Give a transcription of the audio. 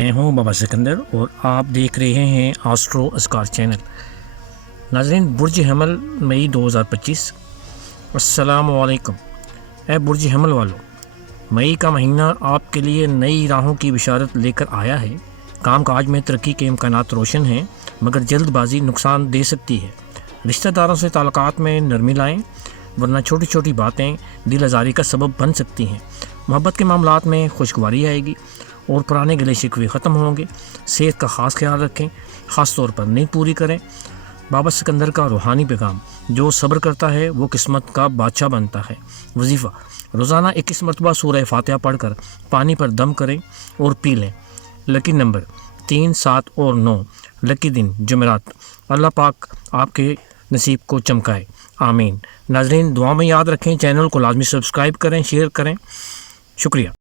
मैं हूँ बाबा सिकंदर और आप देख रहे हैं आस्ट्रो अस्कार चैनल। नाज़रीन, बुर्ज हमल मई 2025। अस्सलाम वालेकुम। ए बुर्ज हमल वालों, मई का महीना आपके लिए नई राहों की बिशारत लेकर आया है। काम काज में तरक्की के इम्कानात रोशन हैं, मगर जल्दबाजी नुकसान दे सकती है। रिश्तेदारों से ताल्लुकात में नरमी लाएँ, वरना छोटी छोटी बातें दिल आज़ारी का सबब बन सकती हैं। मोहब्बत के मामलात में खुशगवारी आएगी और पुराने गिले शिकवे ख़त्म होंगे। सेहत का ख़ास ख्याल रखें, ख़ास तौर पर नींद पूरी करें। बाबा सिकंदर का रूहानी पैगाम, जो सब्र करता है वो किस्मत का बादशाह बनता है। वजीफ़ा, रोज़ाना 21 मरतबा सूरह फातिहा पढ़कर पानी पर दम करें और पी लें। लकी नंबर 3, 7 और 9। लकी दिन जुमेरात। अल्लाह पाक आपके नसीब को चमकाए, आमीन। नाज़रीन, दुआ में याद रखें, चैनल को लाजमी सब्सक्राइब करें, शेयर करें। शुक्रिया।